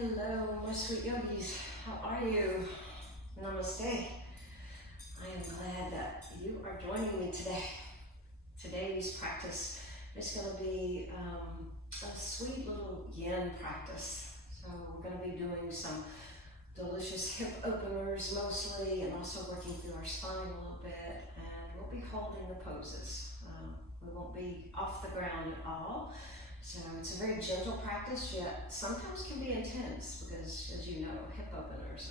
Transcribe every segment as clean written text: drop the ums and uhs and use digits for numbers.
Hello, my sweet yogis. How are you? Namaste. I am glad that you are joining me today. Today's practice is going to be a sweet little yin practice. So we're going to be doing some delicious hip openers mostly, and also working through our spine a little bit, and we'll be holding the poses. We won't be off the ground at all. So it's a very gentle practice, yet sometimes can be intense because, as you know, hip openers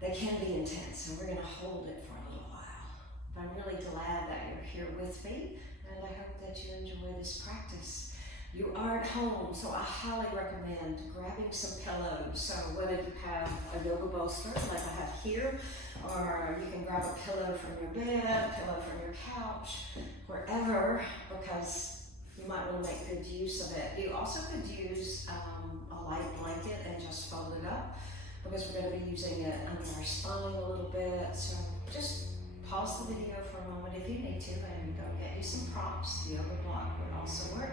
they can be intense, and we're going to hold it for a little while. But I'm really glad that you're here with me, and I hope that you enjoy this practice. You are at home, so I highly recommend grabbing some pillows. So whether you have a yoga bolster like I have here, or you can grab a pillow from your bed, a pillow from your couch, wherever, because you might want to make good use of it. You also could use a light blanket and just fold it up, because we're going to be using it under our spine a little bit. So just pause the video for a moment if you need to, and go get you some props. The yoga block would also work,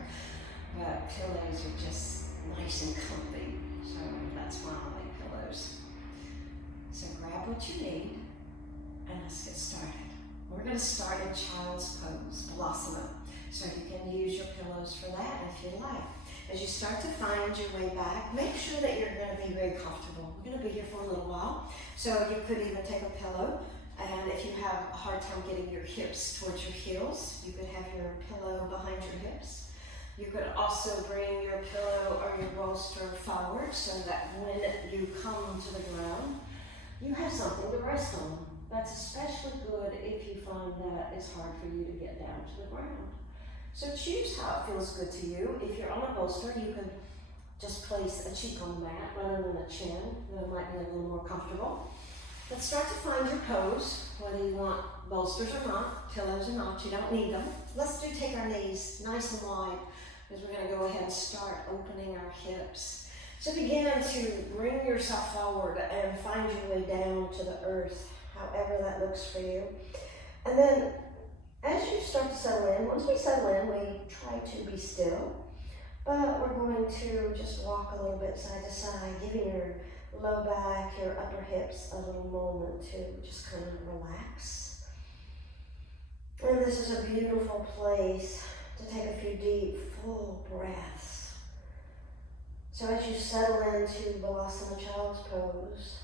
but pillows are just nice and comfy, so that's why I like pillows. So grab what you need, and let's get started. We're going to start in Child's Pose, Balasana. So you can use your pillows for that if you like. As you start to find your way back, make sure that you're going to be very comfortable. We're going to be here for a little while. So you could even take a pillow, and if you have a hard time getting your hips towards your heels, you could have your pillow behind your hips. You could also bring your pillow or your bolster forward so that when you come to the ground, you have something to rest on. That's especially good if you find that it's hard for you to get down to the ground. So choose how it feels good to you. If you're on a bolster, you can just place a cheek on the mat rather than a chin. That might be a little more comfortable. Let's start to find your pose, whether you want bolsters or not, pillows or not. You don't need them. Let's take our knees nice and wide, because we're going to go ahead and start opening our hips. So begin to bring yourself forward and find your way down to the earth, however that looks for you. And then as you start to settle in, once we settle in, we try to be still, but we're going to just walk a little bit side to side, giving your low back, your upper hips a little moment to just kind of relax. And this is a beautiful place to take a few deep, full breaths. So as you settle into Balasana Child's Pose,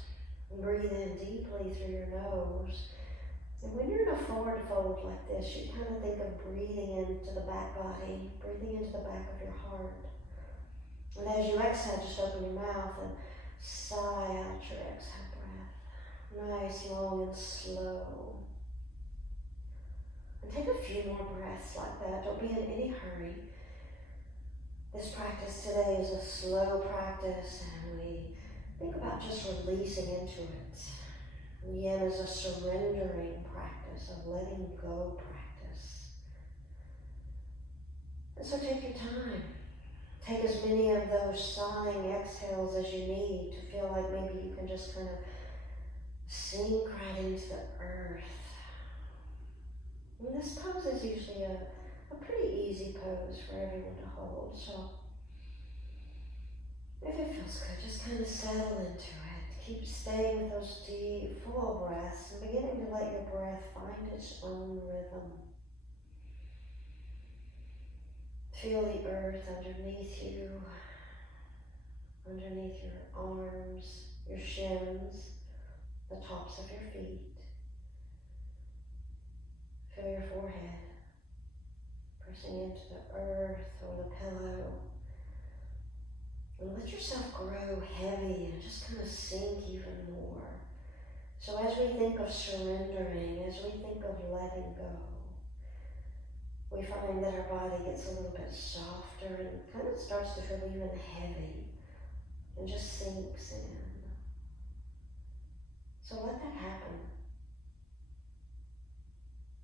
breathe in deeply through your nose. And when you're in a forward fold like this, you kind of think of breathing into the back body, breathing into the back of your heart. And as you exhale, just open your mouth and sigh out your exhale breath. Nice, long, and slow. And take a few more breaths like that. Don't be in any hurry. This practice today is a slow practice, and we think about just releasing into it. Yin is a surrendering practice, a letting go practice. And so take your time. Take as many of those sighing exhales as you need to feel like maybe you can just kind of sink right into the earth. And this pose is usually a pretty easy pose for everyone to hold. So if it feels good, just kind of settle into it. Keep staying with those deep, full breaths and beginning to let your breath find its own rhythm. Feel the earth underneath you, underneath your arms, your shins, the tops of your feet. Feel your forehead pressing into the earth or the pillow. And let yourself grow heavy and just kind of sink even more. So as we think of surrendering, as we think of letting go, we find that our body gets a little bit softer and kind of starts to feel even heavy and just sinks in. So let that happen.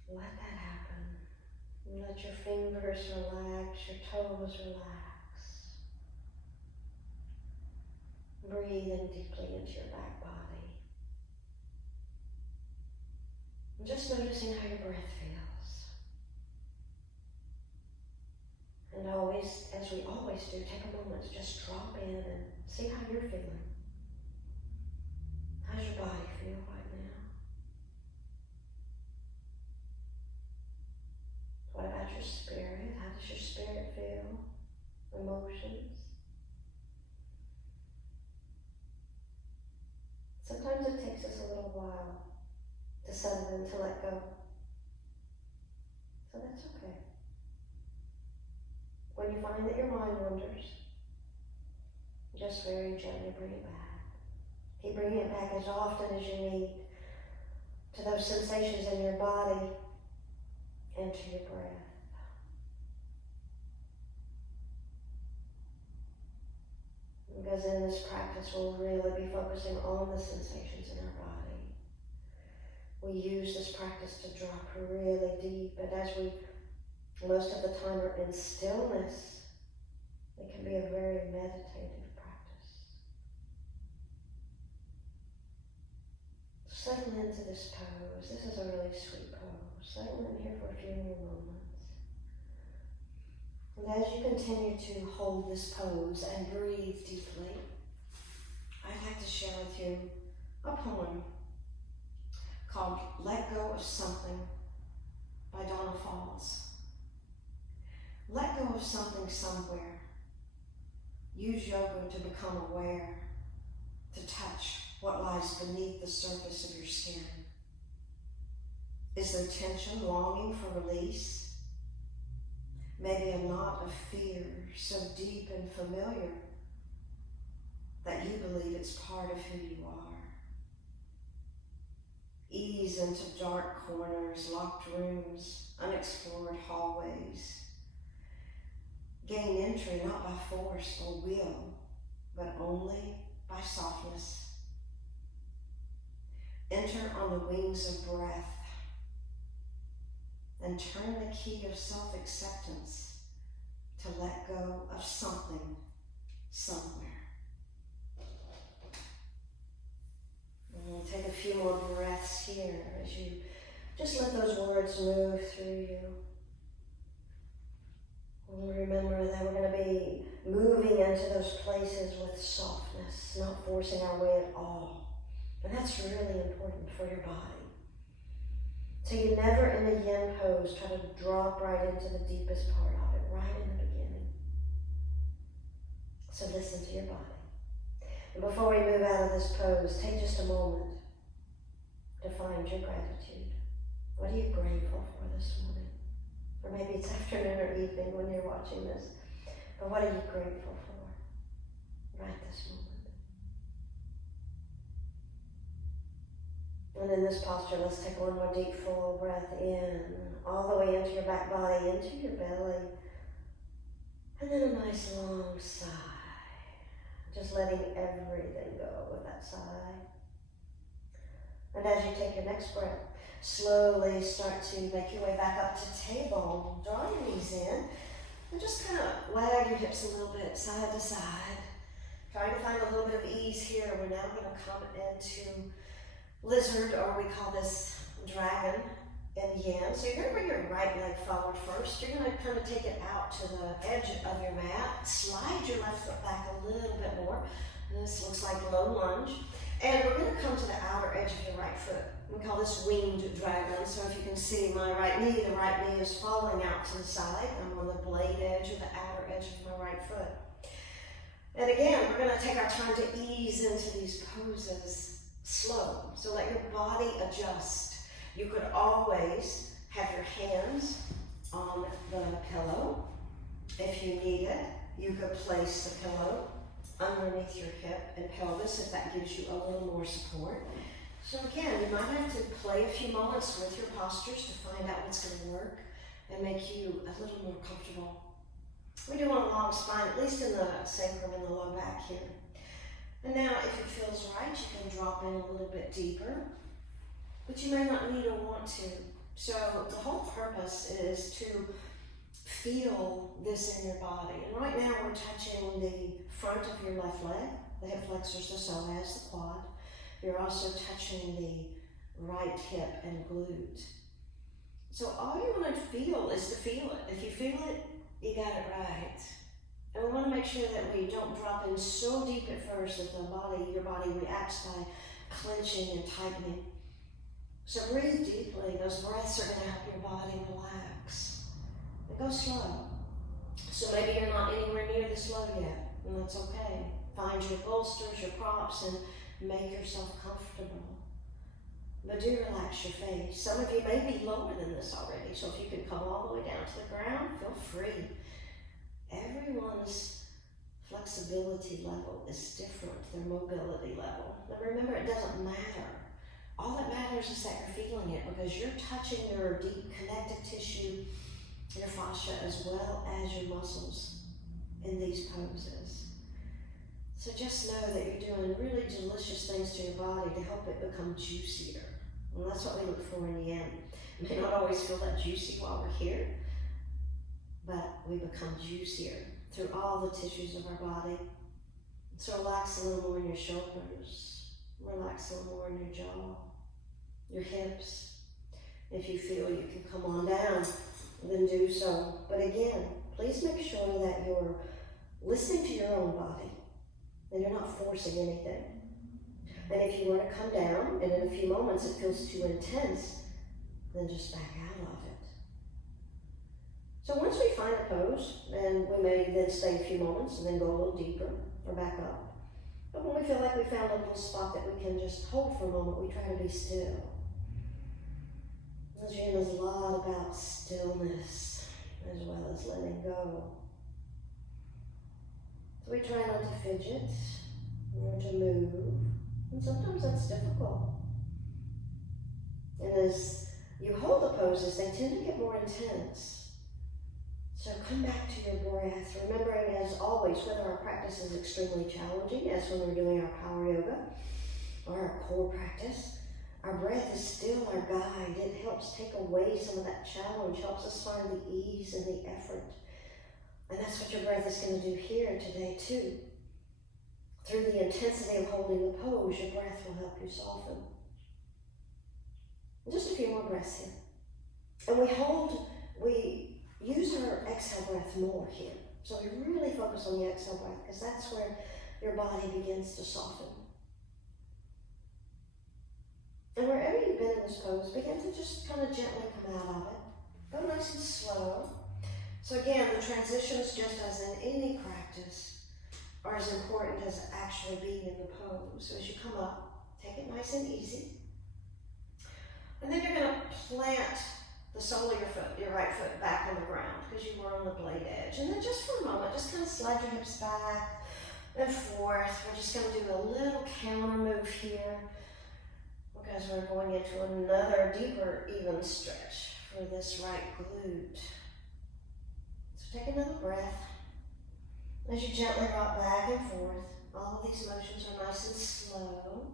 Let that happen. And let your fingers relax, your toes relax. Breathe in deeply into your back body. And just noticing how your breath feels. And always, as as we always do, take a moment to just drop in and see how you're feeling. How's your body feel right now? What about your spirit? How does your spirit feel? Emotions? Sometimes it takes us a little while to settle in, to let go. So that's okay. When you find that your mind wanders, just very gently bring it back. Keep bringing it back as often as you need to those sensations in your body and to your breath. Because in this practice, we'll really be focusing on the sensations in our body. We use this practice to drop really deep, and as we most of the time are in stillness, it can be a very meditative practice. Settle into this pose. This is a really sweet pose. Settle in here for a few more moments. And as you continue to hold this pose and breathe deeply, I'd like to share with you a poem called Let Go of Something by Donna Falls. Let go of something somewhere. Use yoga to become aware, to touch what lies beneath the surface of your skin. Is there tension, longing for release? Maybe a knot of fear so deep and familiar that you believe it's part of who you are. Ease into dark corners, locked rooms, unexplored hallways. Gain entry not by force or will, but only by softness. Enter on the wings of breath and turn the key of self-acceptance to let go of something somewhere. And we'll take a few more breaths here as you just let those words move through you. And remember that we're going to be moving into those places with softness, not forcing our way at all. And that's really important for your body. So you never in a yin pose try to drop right into the deepest part of it, right in the beginning. So listen to your body. And before we move out of this pose, take just a moment to find your gratitude. What are you grateful for this morning? Or maybe it's afternoon or evening when you're watching this. But what are you grateful for right this moment? And in this posture, let's take one more deep, full breath in, all the way into your back body, into your belly. And then a nice long sigh. Just letting everything go with that sigh. And as you take your next breath, slowly start to make your way back up to table. Draw your knees in and just kind of wag your hips a little bit side to side. Trying to find a little bit of ease here. We're now going to come into lizard, or we call this dragon in yin. So you're going to bring your right leg forward first. You're going to kind of take it out to the edge of your mat. Slide your left foot back a little bit more. This looks like low lunge. And we're going to come to the outer edge of your right foot. We call this winged dragon. So if you can see my right knee, the right knee is falling out to the side. I'm on the blade edge or the outer edge of my right foot. And again, we're going to take our time to ease into these poses slow. So let your body adjust. You could always have your hands on the pillow. If you need it, you could place the pillow underneath your hip and pelvis if that gives you a little more support. So again, you might have to play a few moments with your postures to find out what's going to work and make you a little more comfortable. We do want a long spine, at least in the sacrum and the low back here. And now, if it feels right, you can drop in a little bit deeper, but you may not need or want to. So the whole purpose is to feel this in your body. And right now, we're touching the front of your left leg, the hip flexors, the psoas, the quad. You're also touching the right hip and glute. So all you want to feel is to feel it. If you feel it, you got it right. And we want to make sure that we don't drop in so deep at first that your body reacts by clenching and tightening. So breathe deeply. Those breaths are going to help your body relax. And go slow. So maybe you're not anywhere near this low yet, and that's okay. Find your bolsters, your props, and make yourself comfortable. But do relax your face. Some of you may be lower than this already, so if you can come all the way down to the ground, feel free. Everyone's flexibility level is different, their mobility level. But remember, it doesn't matter. All that matters is that you're feeling it, because you're touching your deep connective tissue, your fascia, as well as your muscles in these poses. So just know that you're doing really delicious things to your body to help it become juicier. And that's what we look for in Yin. We may not always feel that juicy while we're here, but we become juicier through all the tissues of our body. So relax a little more in your shoulders. Relax a little more in your jaw, your hips. If you feel you can come on down, then do so. But again, please make sure that you're listening to your own body and you're not forcing anything. And if you were to come down and in a few moments it feels too intense, then just back out of it. So once we find a pose, and we may then stay a few moments and then go a little deeper or back up. But when we feel like we found a little spot that we can just hold for a moment, we try to be still. Yin is a lot about stillness as well as letting go. So we try not to fidget or to move, and sometimes that's difficult. And as you hold the poses, they tend to get more intense. So come back to your breath, remembering as always, whether our practice is extremely challenging, as when we're doing our power yoga or our core practice, our breath is still our guide. It helps take away some of that challenge, helps us find the ease and the effort. And that's what your breath is going to do here today too. Through the intensity of holding the pose, your breath will help you soften. Just a few more breaths here. And we use our exhale breath more here. So we really focus on the exhale breath, because that's where your body begins to soften. And wherever you've been in this pose, begin to just kind of gently come out of it. Go nice and slow. So again, the transitions, just as in any practice, are as important as actually being in the pose. So as you come up, take it nice and easy. And then you're going to plant the sole of your foot, your right foot, back on the ground, because you were on the blade edge. And then just for a moment, just kind of slide your hips back and forth. We're just going to do a little counter move here, because we're going into another deeper, even stretch for this right glute. So take another breath. As you gently rock back and forth, all of these motions are nice and slow.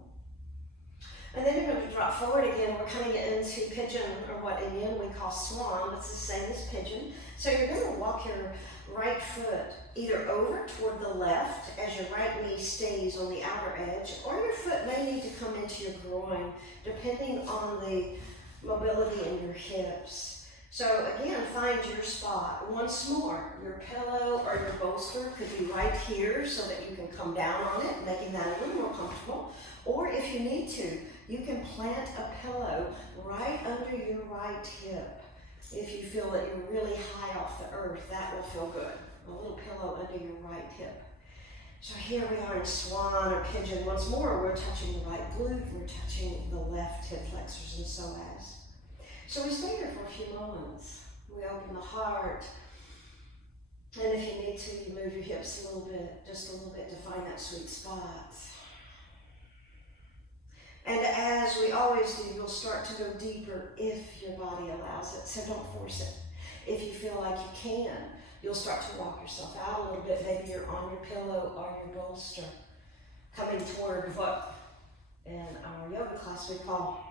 And then you're going to drop forward again. We're coming into pigeon, or what in Yin we call swan, but it's the same as pigeon. So you're going to walk your right foot either over toward the left as your right knee stays on the outer edge, or your foot may need to come into your groin, depending on the mobility in your hips. So again, find your spot. Once more, your pillow or your bolster could be right here so that you can come down on it, making that a little more comfortable. Or if you need to, you can plant a pillow right under your right hip. If you feel that you're really high off the earth, that will feel good. A little pillow under your right hip. So here we are in swan or pigeon. Once more, we're touching the right glute, we're touching the left hip flexors and psoas. So we stay here for a few moments. We open the heart. And if you need to, you move your hips a little bit, just a little bit, to find that sweet spot. And as we always do, you'll start to go deeper if your body allows it. So don't force it. If you feel like you can, you'll start to walk yourself out a little bit. Maybe you're on your pillow or your bolster, coming toward what in our yoga class we call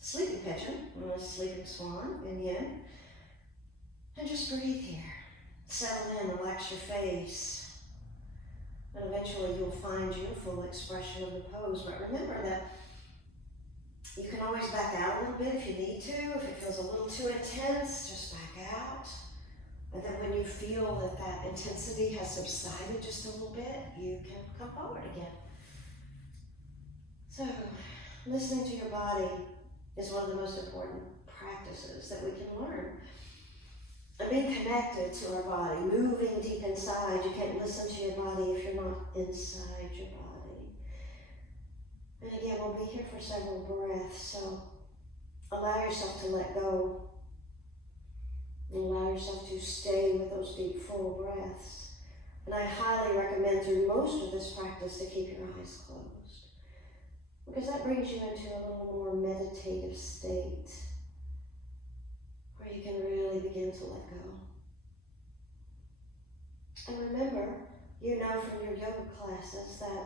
sleeping pigeon, or sleeping swan in Yin. And just breathe here. Settle in, relax your face. And eventually you'll find your full expression of the pose. But remember that you can always back out a little bit if you need to. If it feels a little too intense, just back out. And then when you feel that that intensity has subsided just a little bit, you can come forward again. So, listening to your body is one of the most important practices that we can learn. And being connected to our body, moving deep inside. You can't listen to your body if you're not inside your body. And again, we'll be here for several breaths, so allow yourself to let go. And allow yourself to stay with those deep, full breaths. And I highly recommend through most of this practice to keep your eyes closed, because that brings you into a little more meditative state where you can really begin to let go. And remember, you know from your yoga classes that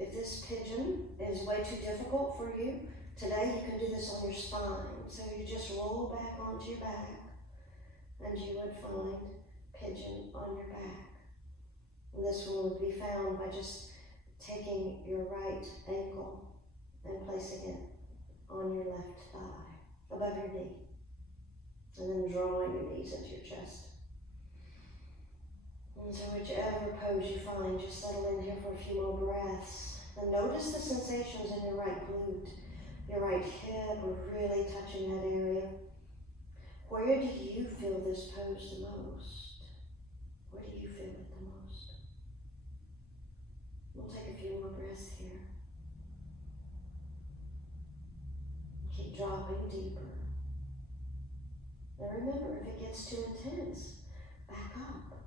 if this pigeon is way too difficult for you, today you can do this on your spine. So you just roll back onto your back, and you would find pigeon on your back. And this one would be found by just taking your right ankle and placing it on your left thigh, above your knee. And then drawing your knees into your chest. And so whichever pose you find, just settle in here for a few more breaths. And notice the sensations in your right glute, your right hip. We're really touching that area. Where do you feel this pose the most? Where do you feel it the most? We'll take a few more breaths here. Keep dropping deeper. And remember, if it gets too intense, back up.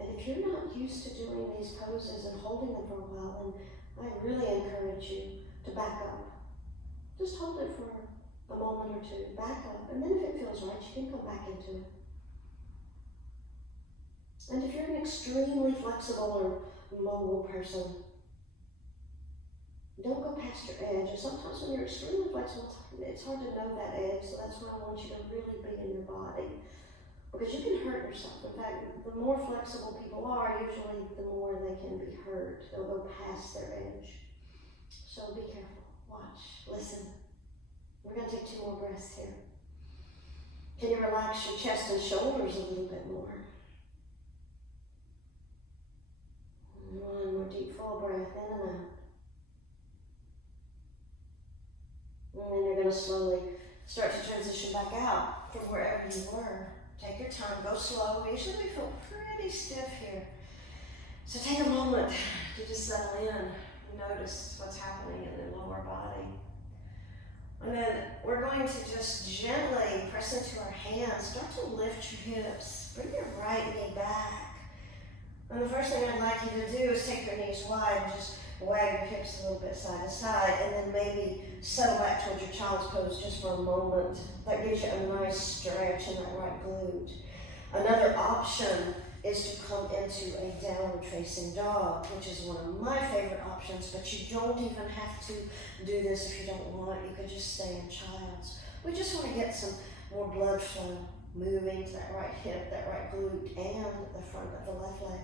And if you're not used to doing these poses and holding them for a while, then I really encourage you to back up. Just hold it for a moment or two, back up, and then if it feels right, you can come back into it. And if you're an extremely flexible or mobile person, don't go past your edge. And sometimes when you're extremely flexible, it's hard to know that edge, so that's why I want you to really be in your body, because you can hurt yourself. In fact, the more flexible people are, usually the more they can be hurt. They'll go past their edge. So be careful, watch, listen. We're going to take 2 more breaths here. Can you relax your chest and shoulders a little bit more? One more deep, full breath in and out. And then you're going to slowly start to transition back out from wherever you were. Take your time, go slow. Usually we feel pretty stiff here. So take a moment to just settle in and notice what's happening in the lower body. And then we're going to just gently press into our hands. Start to lift your hips. Bring your right knee back. And the first thing I'd like you to do is take your knees wide and just wag your hips a little bit side to side. And then maybe settle back towards your child's pose just for a moment. That gives you a nice stretch in that right glute. Another option is to come into a downward facing dog, which is one of my favorite options, but you don't even have to do this if you don't want. You could just stay in child's. We just want to get some more blood flow moving to that right hip, that right glute, and the front of the left leg.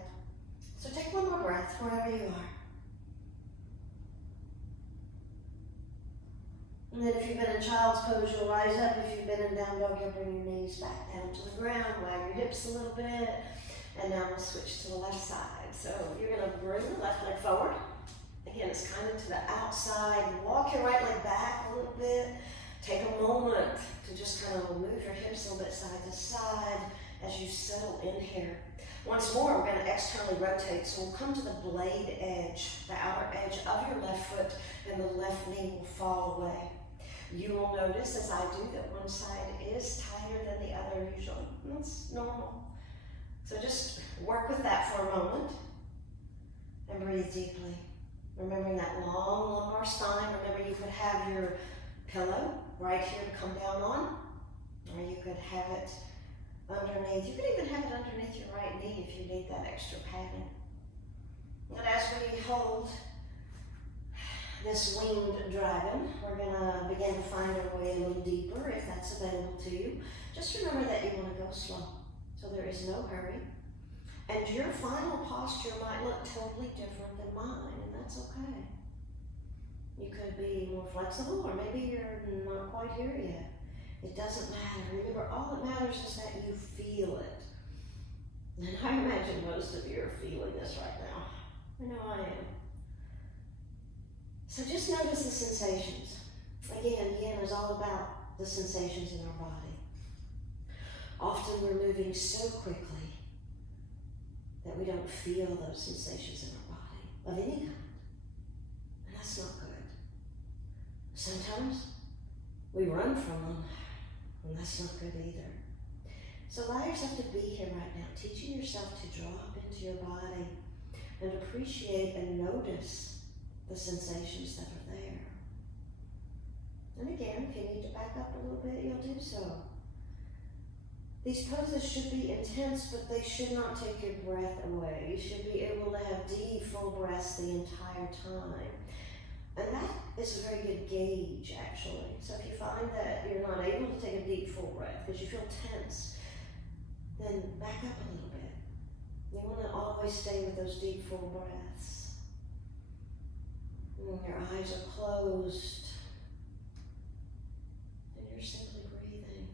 So take one more breath wherever you are. And then if you've been in child's pose, you'll rise up. If you've been in down dog, you'll bring your knees back down to the ground, wag your hips a little bit. And now we'll switch to the left side. So you're going to bring the left leg forward. Again, it's kind of to the outside. Walk your right leg back a little bit. Take a moment to just kind of move your hips a little bit side to side as you settle in here. Once more, we're going to externally rotate. So we'll come to the blade edge, the outer edge of your left foot, and the left knee will fall away. You will notice, as I do, that one side is tighter than the other usually. And that's normal. So just work with that for a moment and breathe deeply. Remembering that long lumbar spine. Remember, you could have your pillow right here to come down on, or you could have it underneath. You could even have it underneath your right knee if you need that extra padding. And as we hold this winged dragon, we're going to begin to find our way a little deeper if that's available to you. Just remember that you want to go slow. So there is no hurry. And your final posture might look totally different than mine, and that's okay. You could be more flexible, or maybe you're not quite here yet. It doesn't matter. Remember, all that matters is that you feel it. And I imagine most of you are feeling this right now. I know I am. So just notice the sensations. Again, Yin is all about the sensations in our body. Often we're moving so quickly that we don't feel those sensations in our body of any kind. And that's not good. Sometimes we run from them, and that's not good either. So allow yourself to be here right now, teaching yourself to drop into your body and appreciate and notice the sensations that are there. And again, if you need to back up a little bit, you'll do so. These poses should be intense, but they should not take your breath away. You should be able to have deep, full breaths the entire time. And that is a very good gauge, actually. So if you find that you're not able to take a deep, full breath because you feel tense, then back up a little bit. You want to always stay with those deep, full breaths. And your eyes are closed. And you're simply breathing.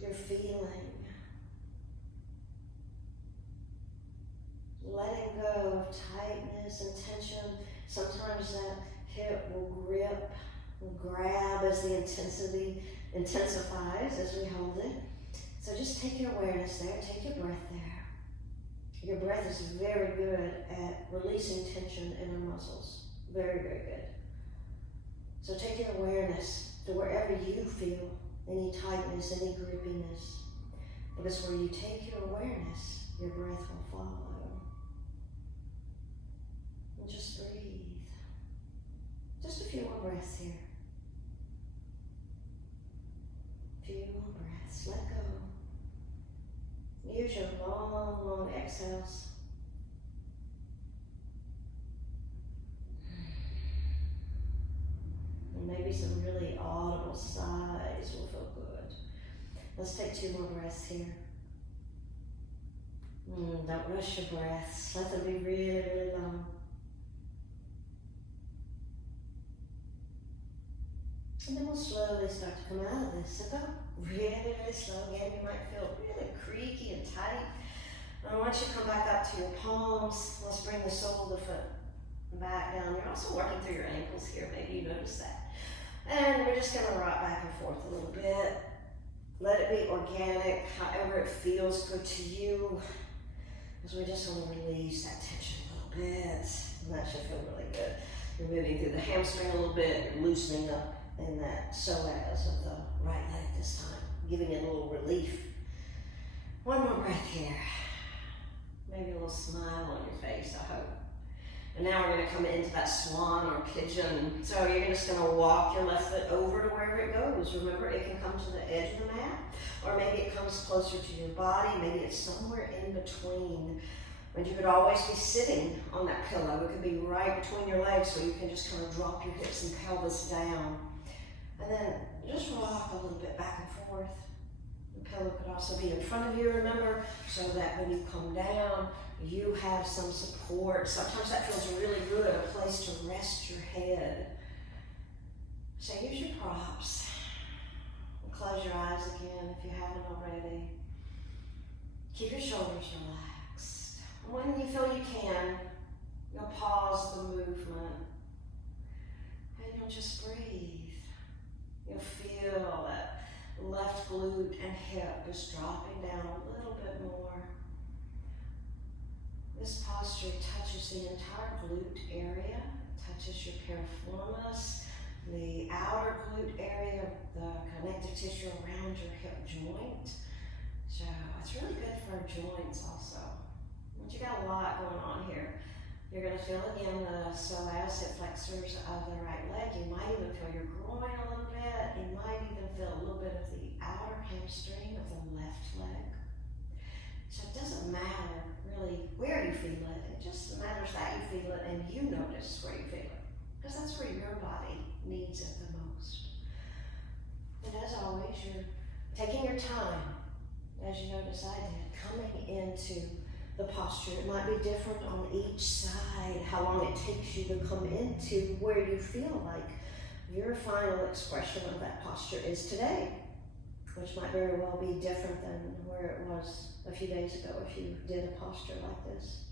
You're feeling. Letting go of tightness and tension. Sometimes that hip will grip, will grab as the intensity intensifies as we hold it. So just take your awareness there, take your breath there. Your breath is very good at releasing tension in our muscles. Very, very good. So take your awareness to wherever you feel any tightness, any grippiness. Because where you take your awareness, your breath will follow. And just breathe. Just a few more breaths here. A few more breaths. Let go. Use your long, long exhales. And maybe some really audible sighs will feel good. Let's take 2 more breaths here. Don't rush your breaths. Let them be really, really long. And then we'll slowly start to come out of this. So go really, really slow. Again, you might feel really creaky and tight. And once you come back up to your palms, let's bring the sole of the foot back down. You're also working through your ankles here. Maybe you notice that. And we're just going to rock back and forth a little bit. Let it be organic, however it feels good to you. Because we just want to release that tension a little bit. And that should feel really good. You're moving through the hamstring a little bit. You're loosening up in that psoas of the right leg this time, giving it a little relief. 1 more breath here. Maybe a little smile on your face, I hope. And now we're going to come into that swan or pigeon. So you're just going to walk your left foot over to wherever it goes. Remember, it can come to the edge of the mat, or maybe it comes closer to your body. Maybe it's somewhere in between. And you could always be sitting on that pillow. It could be right between your legs, so you can just kind of drop your hips and pelvis down. And then just rock a little bit back and forth. The pillow could also be in front of you, remember, so that when you come down, you have some support. Sometimes that feels really good, a place to rest your head. So use your props. And close your eyes again if you haven't already. Keep your shoulders relaxed. And when you feel you can, you'll pause the movement. And you'll just breathe. You'll feel that left glute and hip is dropping down a little bit more. This posture touches the entire glute area, touches your piriformis, the outer glute area, the connective tissue around your hip joint. So it's really good for our joints also. But you got a lot going on here. You're going to feel again the psoas, hip flexors of the right leg. You might even feel your groin a little bit. You might even feel a little bit of the outer hamstring of the left leg. So it doesn't matter really where you feel it. It just matters that you feel it and you notice where you feel it. Because that's where your body needs it the most. And as always, you're taking your time, as you notice I did, coming into the posture. It might be different on each side, how long it takes you to come into where you feel like your final expression of that posture is today. which might very well be different than where it was a few days ago if you did a posture like this.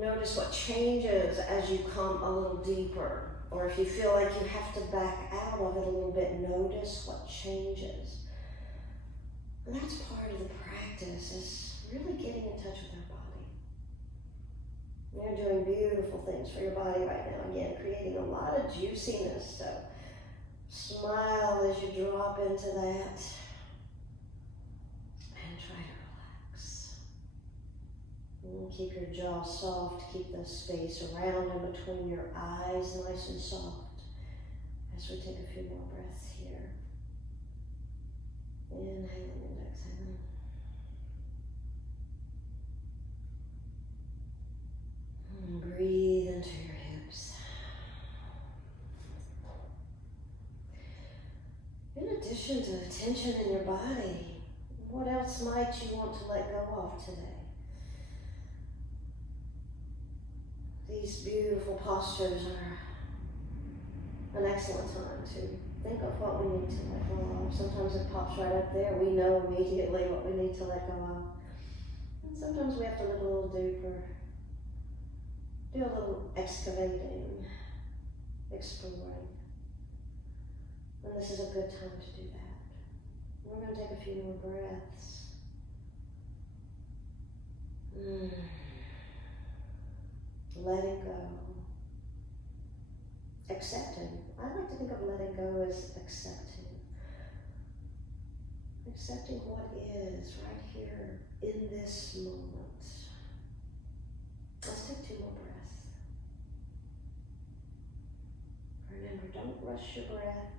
Notice what changes as you come a little deeper, or if you feel like you have to back out of it a little bit, notice what changes. And that's part of the practice, is really getting in touch with our body. You're doing beautiful things for your body right now. Again, creating a lot of juiciness. So smile as you drop into that. And try to relax. And keep your jaw soft. Keep the space around and between your eyes nice and soft. As we take a few more breaths here. Inhaling and exhaling. And breathe into your hips. In addition to the tension in your body, what else might you want to let go of today? These beautiful postures are an excellent time to think of what we need to let go of. Sometimes it pops right up there. We know immediately what we need to let go of. And sometimes we have to look a little deeper, do a little excavating, exploring. And this is a good time to do that. We're going to take a few more breaths. Letting go. Accepting. I like to think of letting go as accepting. Accepting what is right here in this moment. Let's take 2 more breaths. Remember, don't rush your breath.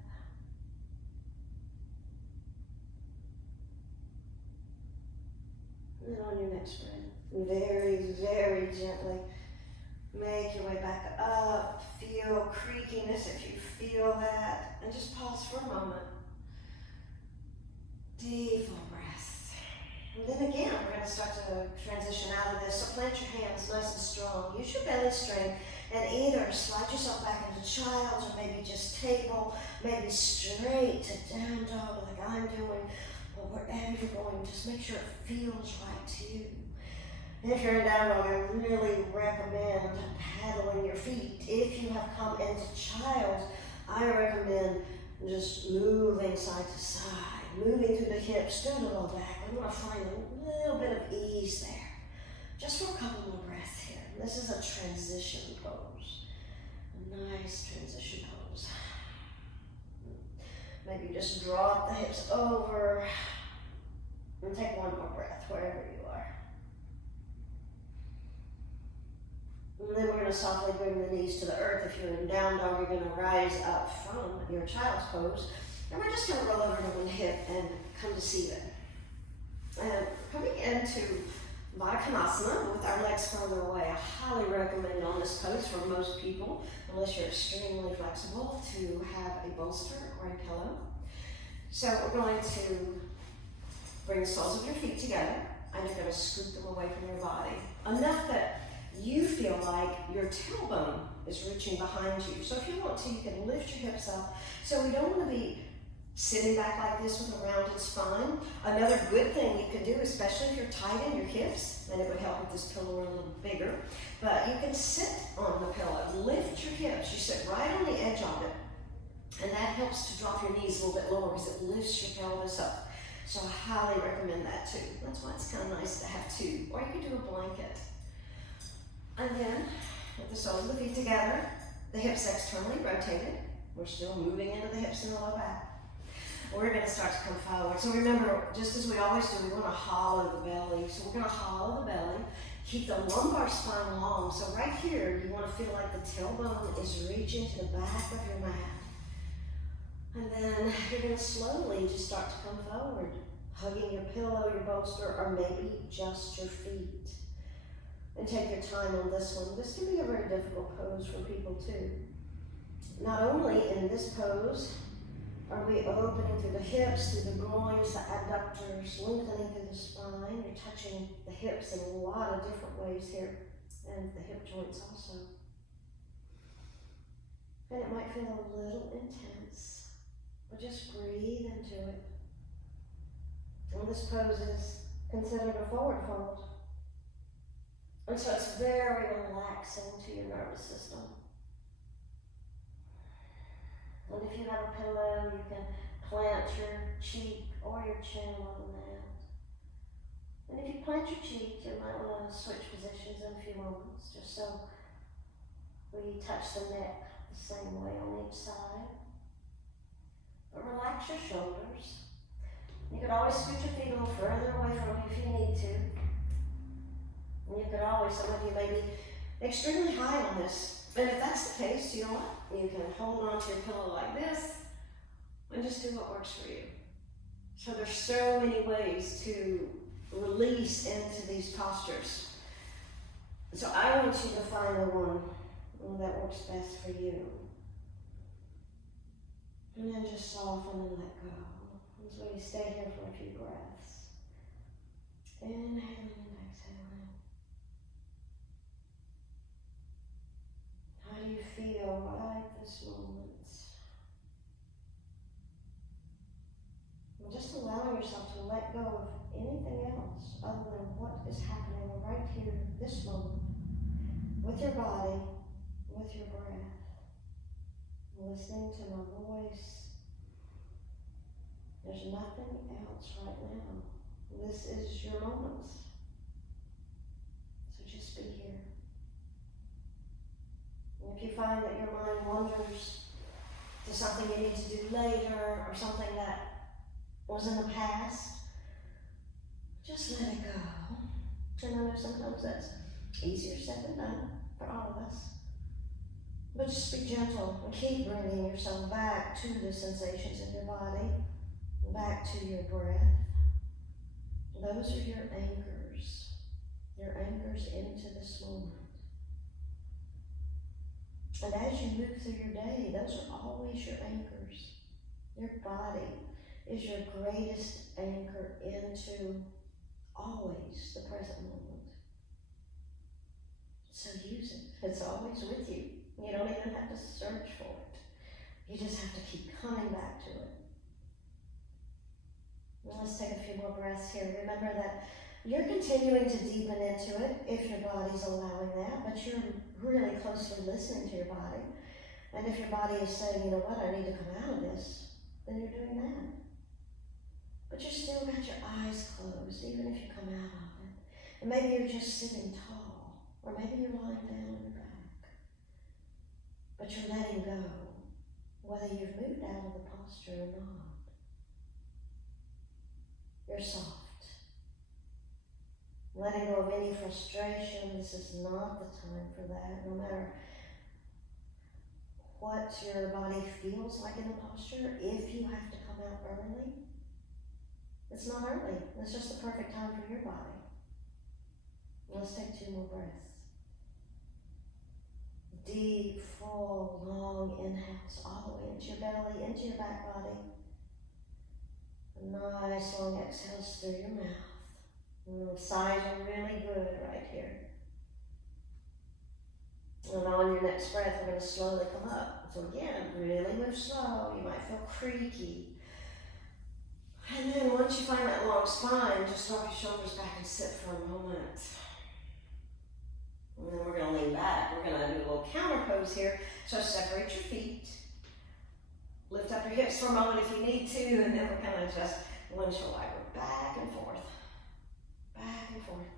And then on your next breath, very, very gently, make your way back up. Feel creakiness if you feel that. And just pause for a moment. Deep full breath. And then again, we're going to start to transition out of this. So plant your hands nice and strong. Use your belly strength and either slide yourself back into child's or maybe just table, maybe straight to down dog like I'm doing. But wherever you're going, just make sure it feels right to you. And if you're in down dog, I really recommend paddling your feet. If you have come into child's, I recommend just moving side to side, moving through the hips, through the low back. We want to find a little bit of ease there. Just for a couple more breaths here. This is a transition pose. A nice transition pose. Maybe just drop the hips over and take 1 more breath wherever you are. And then we're going to softly bring the knees to the earth. If you're in down dog, you're going to rise up from your child's pose. And we're just going to roll over to one hip and come to seated. And coming into Moates-Homan with our legs further away, I highly recommend on this pose for most people, unless you're extremely flexible, to have a bolster or a pillow. So we're going to bring the soles of your feet together, and you're going to scoot them away from your body. Enough that you feel like your tailbone is reaching behind you. So if you want to, you can lift your hips up. So we don't want to be sitting back like this with a rounded spine. Another good thing you can do, especially if you're tight in your hips, and it would help if this pillow were a little bigger, but you can sit on the pillow, lift your hips. You sit right on the edge of it, and that helps to drop your knees a little bit lower because it lifts your pelvis up. So I highly recommend that too. That's why it's kind of nice to have 2, or you could do a blanket. And then, with the soles of the feet together, the hips externally rotated. We're still moving into the hips and the low back. We're going to start to come forward. So remember, just as we always do, we want to hollow the belly. So we're going to hollow the belly. Keep the lumbar spine long. So right here, you want to feel like the tailbone is reaching to the back of your mat. And then you're going to slowly just start to come forward, hugging your pillow, your bolster, or maybe just your feet. And take your time on this one. This can be a very difficult pose for people too. Not only in this pose are we opening through the hips, through the groins, the adductors, lengthening through the spine. You're touching the hips in a lot of different ways here, and the hip joints also. And it might feel a little intense. but just breathe into it. And this pose is considered a forward fold. And so it's very relaxing to your nervous system. And if you have a pillow, you can plant your cheek or your chin on the mat. And if you plant your cheek, you might want to switch positions in a few moments, just so we touch the neck the same way on each side. But relax your shoulders. You could always scoot your feet a little further away from you if you need to. And you could always, some of you may be extremely high on this. And if that's the case, you know what? You can hold on to your pillow like this and just do what works for you. So there's so many ways to release into these postures. So I want you to find the one that works best for you. And then just soften and let go. And so you stay here for a few breaths. Inhaling and exhaling. How do you feel right this moment? And just allowing yourself to let go of anything else other than what is happening right here, this moment, with your body, with your breath, listening to my voice. There's nothing else right now. This is your moment. So just be here. And if you find that your mind wanders to something you need to do later or something that was in the past, just let it go. And I know sometimes that's easier said than done for all of us. But just be gentle and keep bringing yourself back to the sensations in your body, back to your breath. Those are your anchors into this moment. And as you move through your day, those are always your anchors. Your body is your greatest anchor into always the present moment. So use it. It's always with you. You don't even have to search for it. You just have to keep coming back to it. Well, let's take a few more breaths here. Remember that you're continuing to deepen into it if your body's allowing that, but you're really closely listening to your body. And if your body is saying, you know what, I need to come out of this, then you're doing that. But you're still got your eyes closed, even if you come out of it. And maybe you're just sitting tall, or maybe you're lying down on your back. But you're letting go, whether you've moved out of the posture or not. You're soft. Letting go of any frustration. This is not the time for that. No matter what your body feels like in the posture, if you have to come out early, it's not early. It's just the perfect time for your body. Let's take 2 more breaths. Deep, full, long inhales all the way into your belly, into your back body. Nice long exhales through your mouth. The sides are really good right here. And on your next breath, we're going to slowly come up. So again, really move slow. You might feel creaky. And then once you find that long spine, just drop your shoulders back and sit for a moment. And then we're going to lean back. We're going to do a little counter pose here. So separate your feet. Lift up your hips for a moment if you need to, and then we're kind of just windshield wiper back and forth. Back and forth.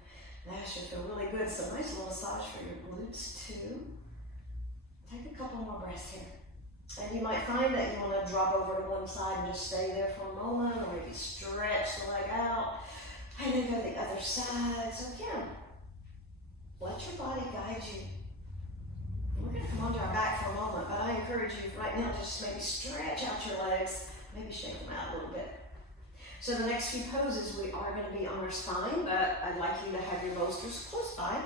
That should feel really good. So nice little massage for your glutes too. Take a couple more breaths here. And you might find that you want to drop over to one side and just stay there for a moment, or maybe stretch the leg out, and then go to the other side. So again, let your body guide you. We're going to come onto our back for a moment, but I encourage you right now just maybe stretch out your legs, maybe shake them out a little bit. So the next few poses, we are going to be on our spine, but I'd like you to have your bolsters close by,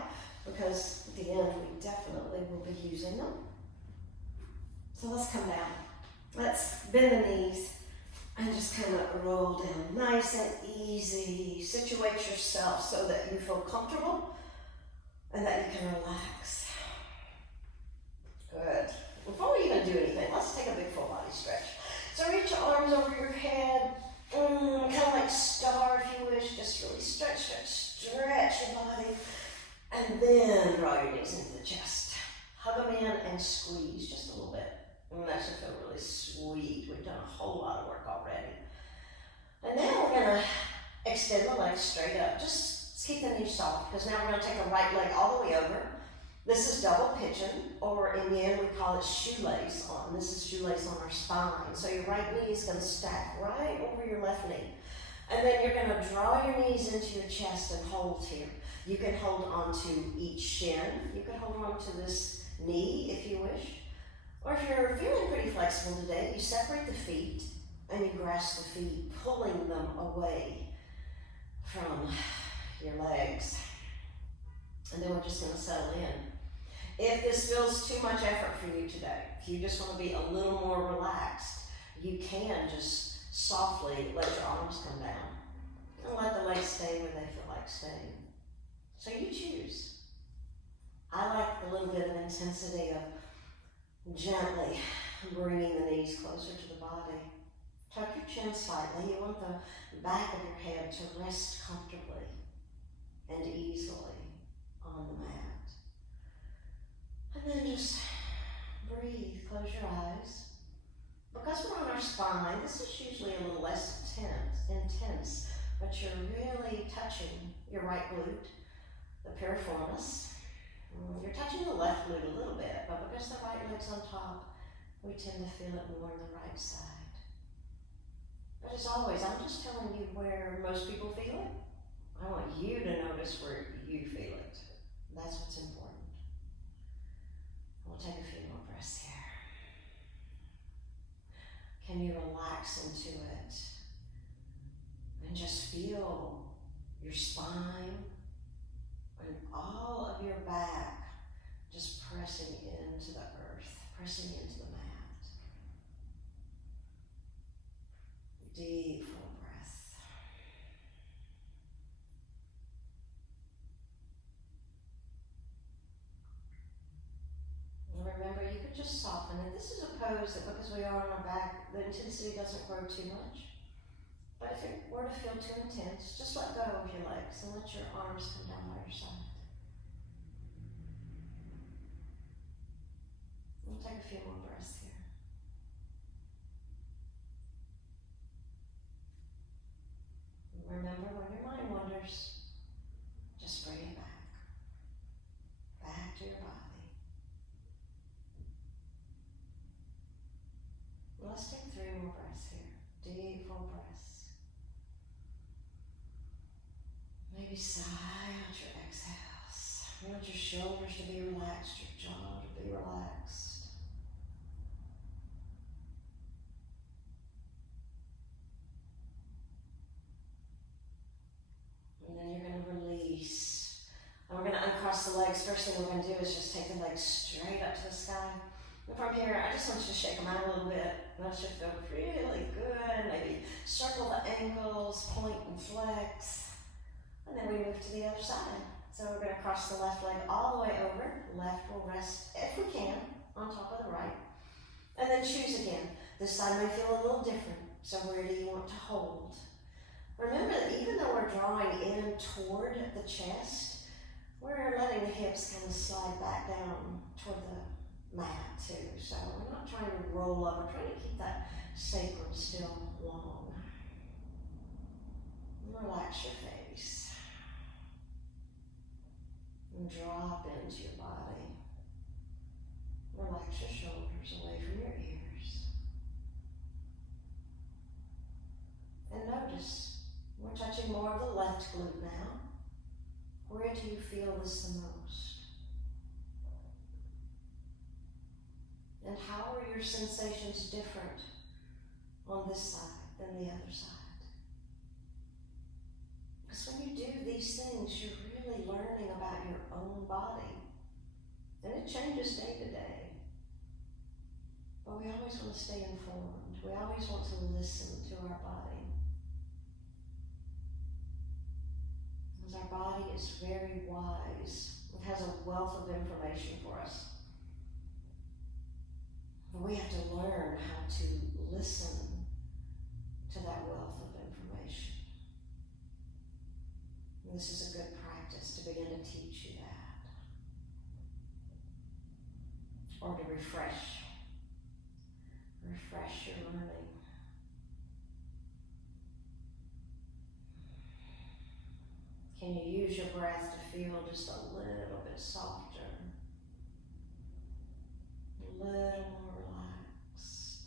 because at the end we definitely will be using them. So let's come down. Let's bend the knees and just kind of roll down. Nice and easy. Situate yourself so that you feel comfortable and that you can relax. Good. Before we even do anything, let's take a big full body stretch. So reach your arms over your head, kind of like star if you wish. Just really stretch your body. And then draw your knees into the chest. Hug them in and squeeze just a little bit. And that should feel really sweet. We've done a whole lot of work already. And now we're going to extend the legs straight up. Just keep the knees soft, because now we're going to take a right leg all the way over. This is double pigeon, or in Yin we call it shoelace on. This is shoelace on our spine. So your right knee is going to stack right over your left knee. And then you're going to draw your knees into your chest and hold here. You can hold onto each shin. You can hold on to this knee if you wish. Or if you're feeling pretty flexible today, you separate the feet and you grasp the feet, pulling them away from your legs. And then we're just going to settle in. If this feels too much effort for you today, if you just want to be a little more relaxed, you can just softly let your arms come down and let the legs stay where they feel like staying. So you choose. I like the little bit of intensity of gently bringing the knees closer to the body. Tuck your chin slightly. You want the back of your head to rest comfortably and easily on the mat. And then just breathe, close your eyes. Because we're on our spine, this is usually a little less intense, but you're really touching your right glute, the piriformis. You're touching the left glute a little bit, but because the right leg's on top, we tend to feel it more on the right side. But as always, I'm just telling you where most people feel it. I want you to notice where you feel it. That's what's important. We'll take a few more breaths here. Can you relax into it and just feel your spine and all of your back just pressing into the earth, pressing into the mat. Deep full breath. And remember, you could just soften it. This is a pose that, because we are on our back, the intensity doesn't grow too much. But if it were to feel too intense, just let go of your legs and let your arms come down by your side. We'll take a few more breaths here. Remember, when your mind wanders, just bring it back to your body. Let's take 3 more breaths here. Deep, full breaths. Maybe sigh out your exhales. You want your shoulders to be relaxed, your jaw to be relaxed. And then you're going to release. And we're going to uncross the legs. First thing we're going to do is just take the legs straight up to the sky. And from here, I just want you to shake them out a little bit. That should feel really good. Maybe circle the ankles, point and flex. And then we move to the other side. So we're going to cross the left leg all the way over. Left will rest, if we can, on top of the right. And then choose again. This side may feel a little different. So where do you want to hold? Remember that even though we're drawing in toward the chest, we're letting the hips kind of slide back down toward the mat too. So we're not trying to roll up, we're trying to keep that sacrum still long. Relax your face. And drop into your body. Relax your shoulders away from your ears. And notice, we're touching more of the left glute now. Where do you feel this the most? And how are your sensations different on this side than the other side? Because when you do these things, you're really learning about your own body. And it changes day to day. But we always want to stay informed. We always want to listen to our body. Because our body is very wise. It has a wealth of information for us. But we have to learn how to listen to that wealth of information. And this is a good practice to begin to teach you that. Or to refresh your learning. Can you use your breath to feel just a little bit softer? A little more relaxed.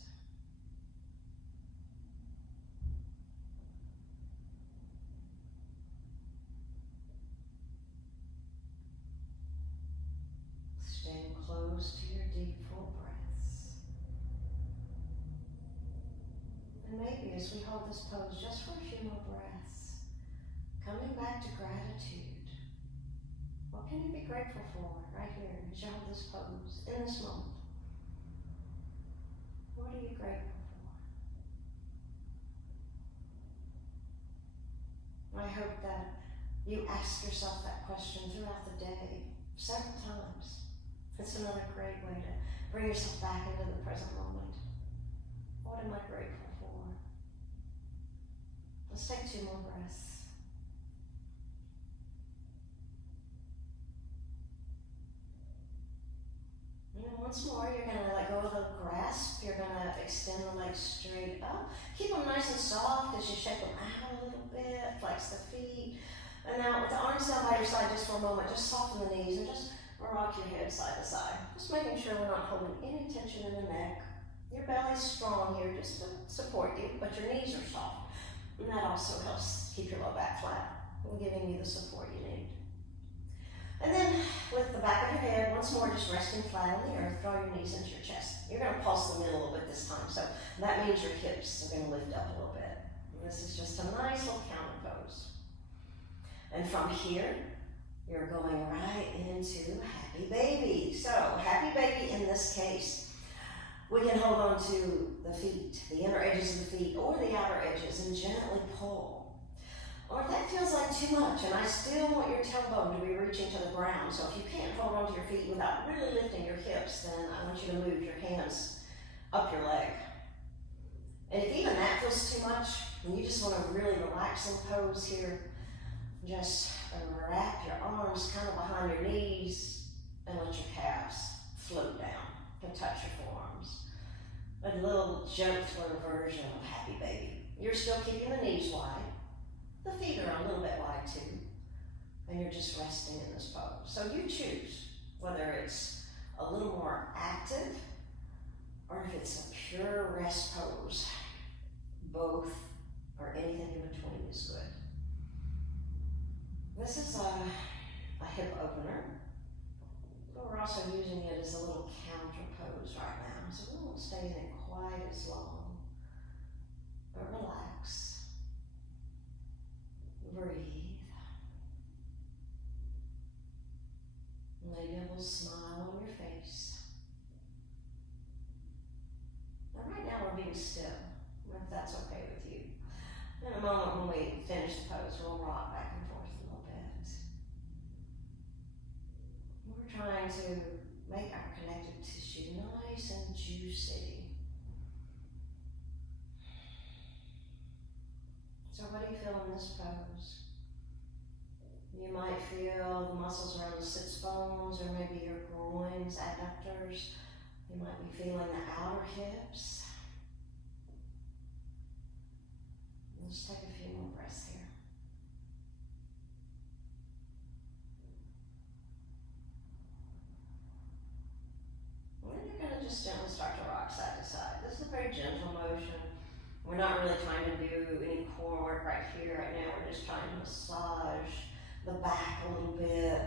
Staying close to your deep, full breaths. And maybe as we hold this pose just for a few more breaths, coming back to gratitude. What can you be grateful for right here as you hold this pose in this moment? What are you grateful for? I hope that you ask yourself that question throughout the day several times. It's another great way to bring yourself back into the present moment. What am I grateful for? Let's take 2 more breaths. And once more, you're going to let go of the grasp. You're going to extend the legs straight up. Keep them nice and soft as you shake them out a little bit. Flex the feet. And now with the arms down by your side just for a moment, just soften the knees and just rock your head side to side. Just making sure we're not holding any tension in the neck. Your belly's strong here just to support you, but your knees are soft. And that also helps keep your low back flat and giving you the support you need. And then with the back of your head, once more, just resting flat on the earth, draw your knees into your chest. You're going to pulse them in a little bit this time, so that means your hips are going to lift up a little bit. And this is just a nice little counter pose. And from here, you're going right into happy baby. So happy baby in this case, we can hold on to the feet, the inner edges of the feet or the outer edges and gently pull. Or if that feels like too much and I still want your tailbone to be reaching to the ground, so if you can't hold on to your feet without really lifting your hips, then I want you to move your hands up your leg. And if even that feels too much, and you just want to really relax and pose here, just wrap your arms kind of behind your knees and let your calves float down to touch your forearms. A little gentler version of happy baby. You're still keeping the knees wide. The feet are a little bit wide too. And you're just resting in this pose. So you choose whether it's a little more active or if it's a pure rest pose. Both or anything in between is good. This is a hip opener, but we're also using it as a little counter pose right now, so we won't stay in it quite as long. But relax. Breathe. Maybe a little smile on your face. And right now we're being still, if that's okay with you. In a moment when we finish the pose, we'll rock back and forth a little bit. We're trying to make our connective tissue nice and juicy. So what do you feel in this pose? You might feel the muscles around the sits bones or maybe your groins, adductors. You might be feeling the outer hips. Let's take a few more breaths here. And then you're going to just gently start to rock side to side. This is a very gentle motion. We're not really trying to do any core work right here, right now. We're just trying to massage the back a little bit.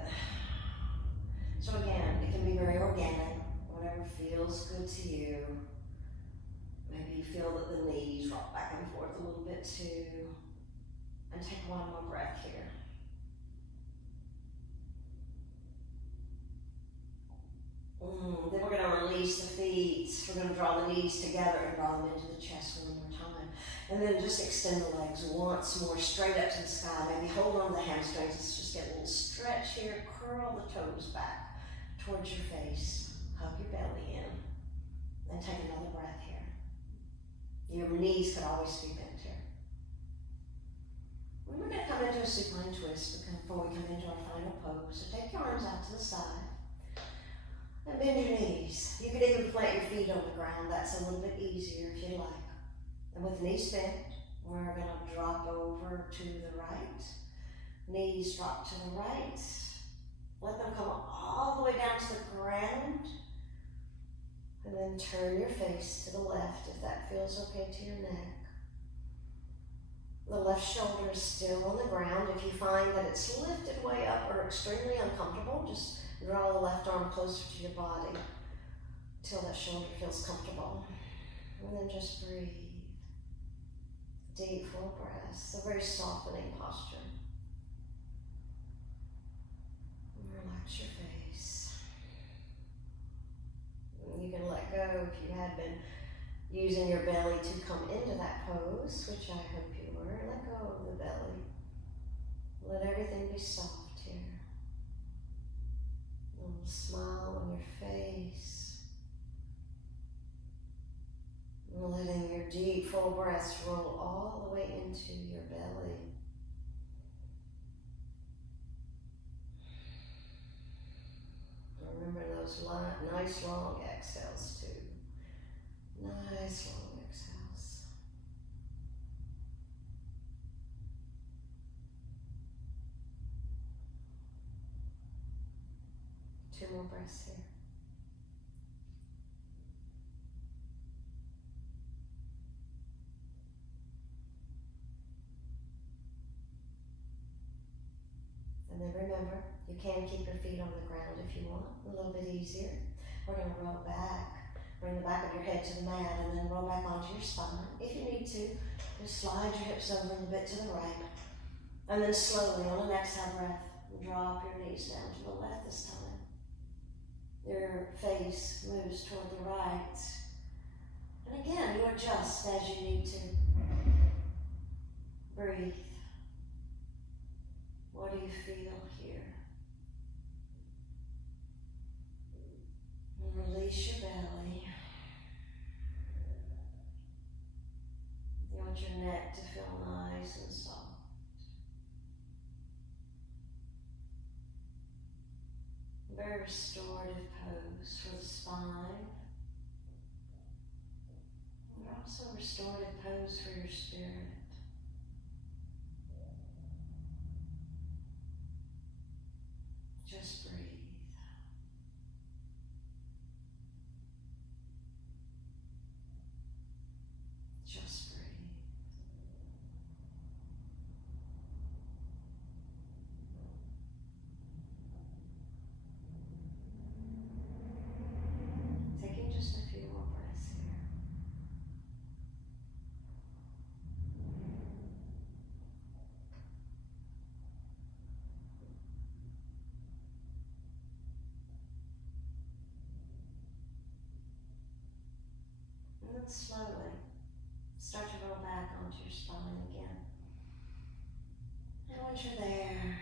So again, it can be very organic, whatever feels good to you. Maybe you feel that the knees rock back and forth a little bit too. And take one more breath here. Then we're going to release the feet. We're going to draw the knees together and draw them into the chest one more time. And then just extend the legs once more straight up to the sky. Maybe hold on to the hamstrings. Let's just get a little stretch here. Curl the toes back towards your face. Hug your belly in. And take another breath here. Your knees could always be bent here. And we're going to come into a supine twist before we come into our final pose. So take your arms out to the side and bend your knees. You could even plant your feet on the ground. That's a little bit easier if you like. And with knees bent, we're going to drop over to the right. Knees drop to the right. Let them come all the way down to the ground. And then turn your face to the left if that feels okay to your neck. The left shoulder is still on the ground. If you find that it's lifted way up or extremely uncomfortable, just draw the left arm closer to your body until that shoulder feels comfortable. And then just breathe. Deep, full breaths, a very softening posture. And relax your face. You can let go if you had been using your belly to come into that pose, which I hope you were. Let go of the belly. Let everything be soft here. A little smile on your face. And letting your deep, full breaths roll all the way into your belly. Remember those nice long exhales too. Nice long exhales. Two more breaths here. And then remember, you can keep your feet on the ground if you want, a little bit easier. We're going to roll back, bring the back of your head to the mat, and then roll back onto your spine. If you need to, just slide your hips over a bit to the right. And then slowly, on an exhale breath, drop your knees down to the left this time. Your face moves toward the right. And again, you adjust as you need to. Breathe. What do you feel here? And release your belly. You want your neck to feel nice and soft. Very restorative pose for the spine. And also restorative pose for your spirit. Just breathe. Just breathe. Taking just a few more breaths here. And then slowly start to roll back onto your spine again. And once you're there,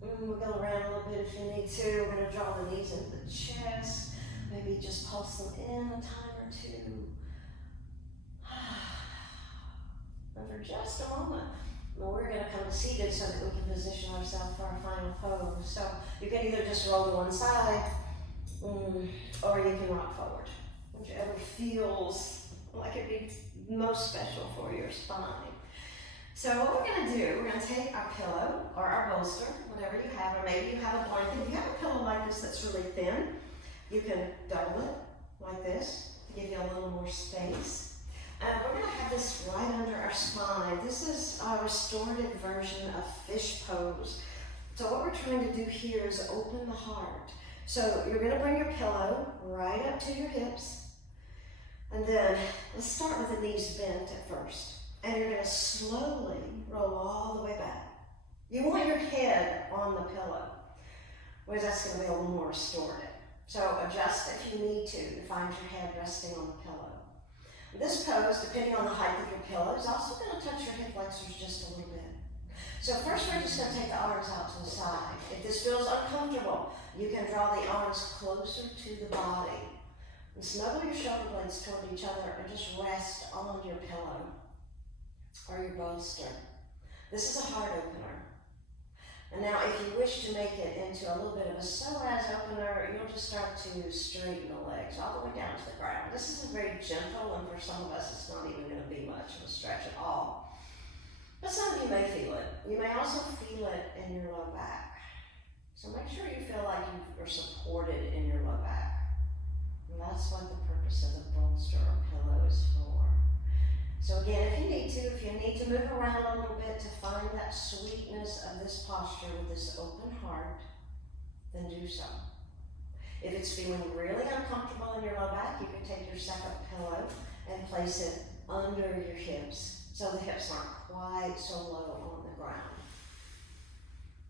wiggle around a little bit if you need to. We're going to draw the knees into the chest. Maybe just pulse them in a time or two. And for just a moment, we're going to come seated so that we can position ourselves for our final pose. So you can either just roll to one side, or you can rock forward, whichever feels like it'd be most special for your spine. So what we're going to do, we're going to take our pillow or our bolster, whatever you have, or maybe you have a blanket. If you have a pillow like this that's really thin, you can double it like this to give you a little more space. And we're going to have this right under our spine. This is a restorative version of fish pose. So what we're trying to do here is open the heart. So you're going to bring your pillow right up to your hips. And then let's start with the knees bent at first. And you're going to slowly roll all the way back. You want your head on the pillow, whereas that's going to be a little more restorative. So adjust if you need to find your head resting on the pillow. This pose, depending on the height of your pillow, is also going to touch your hip flexors just a little bit. So first we're just going to take the arms out to the side. If this feels uncomfortable, you can draw the arms closer to the body. And snuggle your shoulder blades toward each other and just rest on your pillow or your bolster. This is a heart opener. And now if you wish to make it into a little bit of a psoas opener, you'll just start to straighten the legs all the way down to the ground. This is very gentle, and for some of us it's not even going to be much of a stretch at all. But some of you may feel it. You may also feel it in your low back. So make sure you feel like you are supported in your low back. And that's what the purpose of the bolster or pillow is for. So again, if you need to move around a little bit to find that sweetness of this posture with this open heart, then do so. If it's feeling really uncomfortable in your low back, you can take your second pillow and place it under your hips so the hips aren't quite so low on the ground.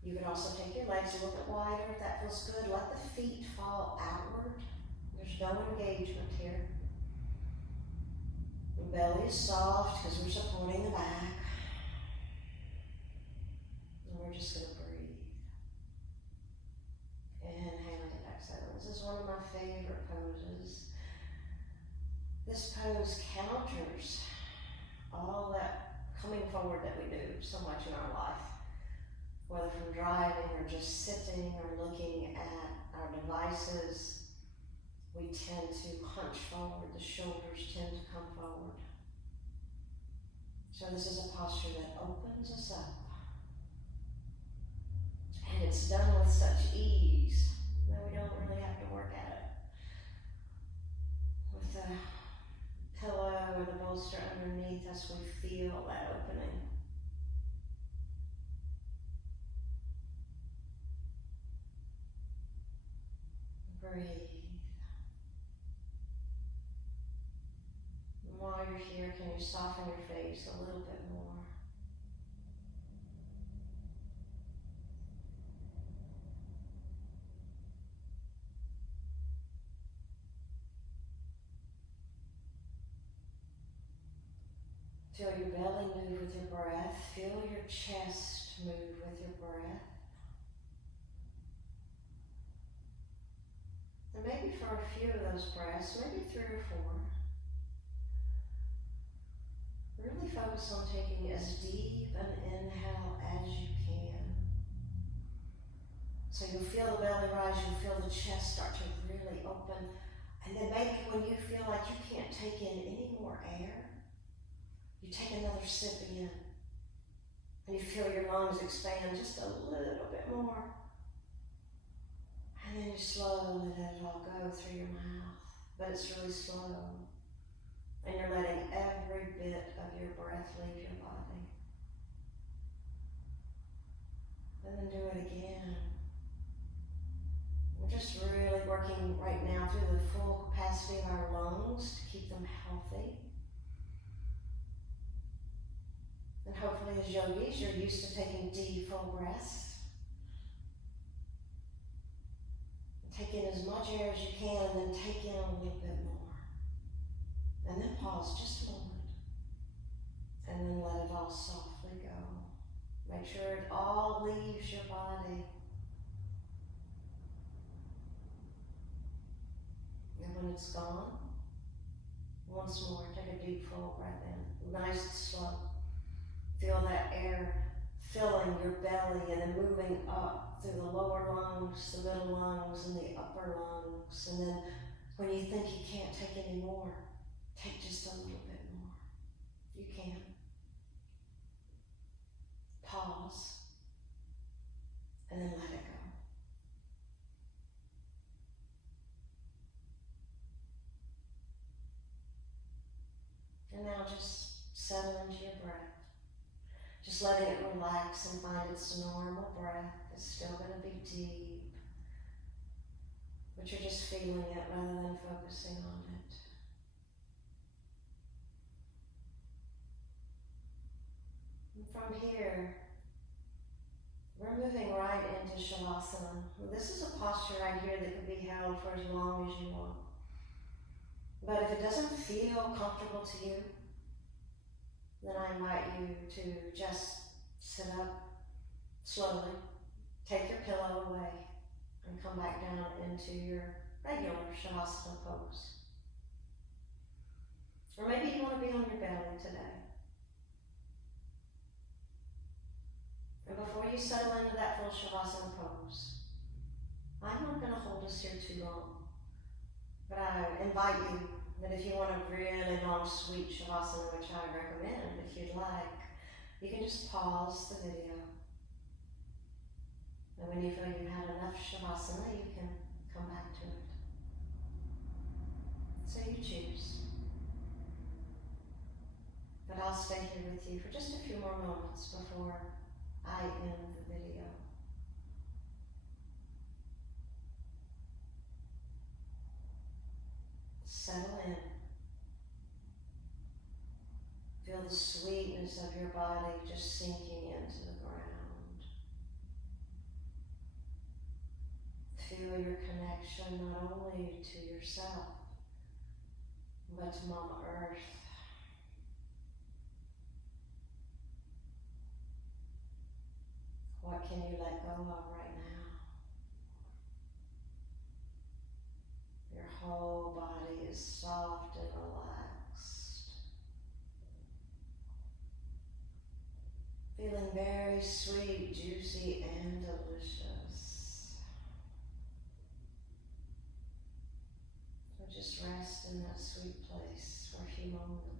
You can also take your legs a little bit wider if that feels good. Let the feet fall outward. There's no engagement here. The belly is soft because we're supporting the back. And we're just going to breathe. Inhaling and exhaling. This is one of my favorite poses. This pose counters all that coming forward that we do so much in our life. Whether from driving or just sitting or looking at our devices, we tend to hunch forward, the shoulders tend to come forward. So this is a posture that opens us up. And it's done with such ease that we don't really have to work at it. With the pillow or the bolster underneath us, we feel that opening. Breathe. And while you're here, can you soften your face a little bit more? Feel your belly move with your breath. Feel your chest move with your breath. And maybe for a few of those breaths, maybe 3 or 4, really focus on taking as deep an inhale as you can. So you'll feel the belly rise, you'll feel the chest start to really open. And then maybe when you feel like you can't take in any more air, you take another sip in. And you feel your lungs expand just a little bit more. And then you slowly let it all go through your mouth. But it's really slow. And you're letting every bit of your breath leave your body. And then do it again. We're just really working right now through the full capacity of our lungs to keep them healthy. And hopefully as yogis, you're used to taking deep, full breaths. Take in as much air as you can, and then take in a little bit more. And then pause just a moment. And then let it all softly go. Make sure it all leaves your body. And when it's gone, once more, take a deep, full breath in. Nice and slow. Feel that air filling your belly and then moving up through the lower lungs, the middle lungs, and the upper lungs. And then when you think you can't take any more, take just a little bit more. You can. Pause. And then let it go. And now just settle into your breath. Just letting it relax and find its normal breath. It's still going to be deep. But you're just feeling it rather than focusing on it. And from here, we're moving right into Shavasana. This is a posture right here that can be held for as long as you want. But if it doesn't feel comfortable to you, then I invite you to just sit up slowly, take your pillow away, and come back down into your regular Shavasana pose. Or maybe you want to be on your belly today. And before you settle into that full Shavasana pose, I'm not going to hold us here too long. But I invite you that if you want a really long, sweet Shavasana, which I recommend if you'd like, you can just pause the video. And when you feel you've had enough Shavasana, you can come back to it. So you choose. But I'll stay here with you for just a few more moments before I end the video. Settle in. Feel the sweetness of your body just sinking into the ground. Feel your connection not only to yourself, but to Mama Earth. What can you let go of right now? Your whole body is soft and relaxed. Feeling very sweet, juicy, and delicious. So just rest in that sweet place for a few moments.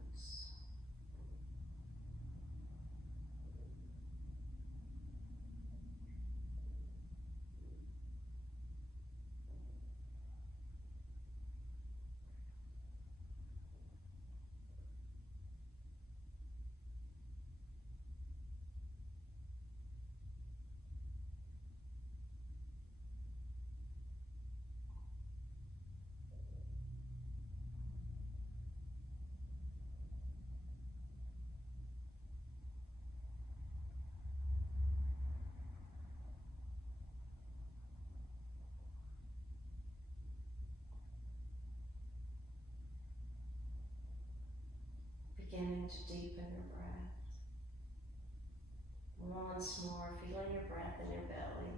Beginning to deepen your breath. Once more, feeling your breath in your belly.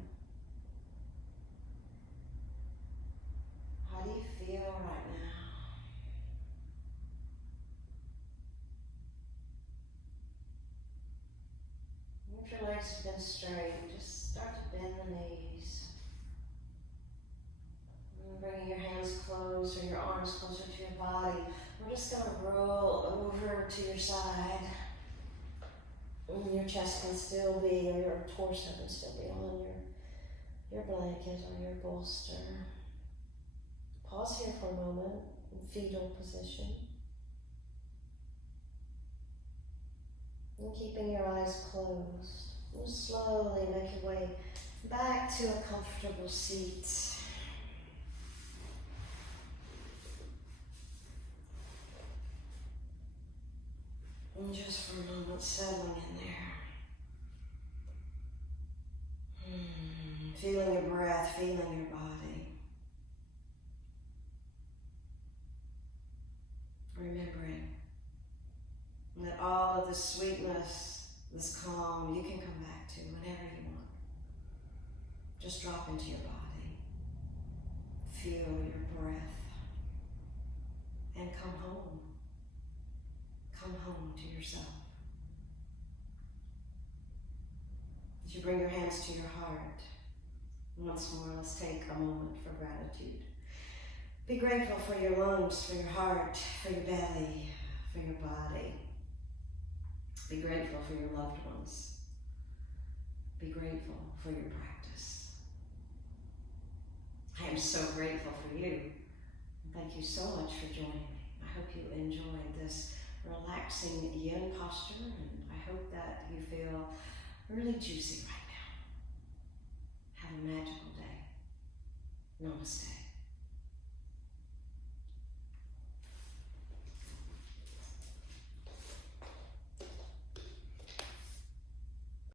How do you feel right now? If your legs have been straight, just start to bend the knees. And bringing your hands closer, your arms closer to your body. We're just going to roll over to your side. And your chest can still be, or your torso can still be on your blanket or your bolster. Pause here for a moment in fetal position. And keeping your eyes closed. And slowly make your way back to a comfortable seat. And just for a moment, settling in there. Feeling your breath, feeling your body. Remembering that all of the sweetness, this calm, you can come back to whenever you want. Just drop into your body. Feel your breath. And come home. Come home to yourself. As you bring your hands to your heart, once more, let's take a moment for gratitude. Be grateful for your lungs, for your heart, for your belly, for your body. Be grateful for your loved ones. Be grateful for your practice. I am so grateful for you. Thank you so much for joining me. I hope you enjoyed this relaxing yin posture, and I hope that you feel really juicy right now. Have a magical day. Namaste.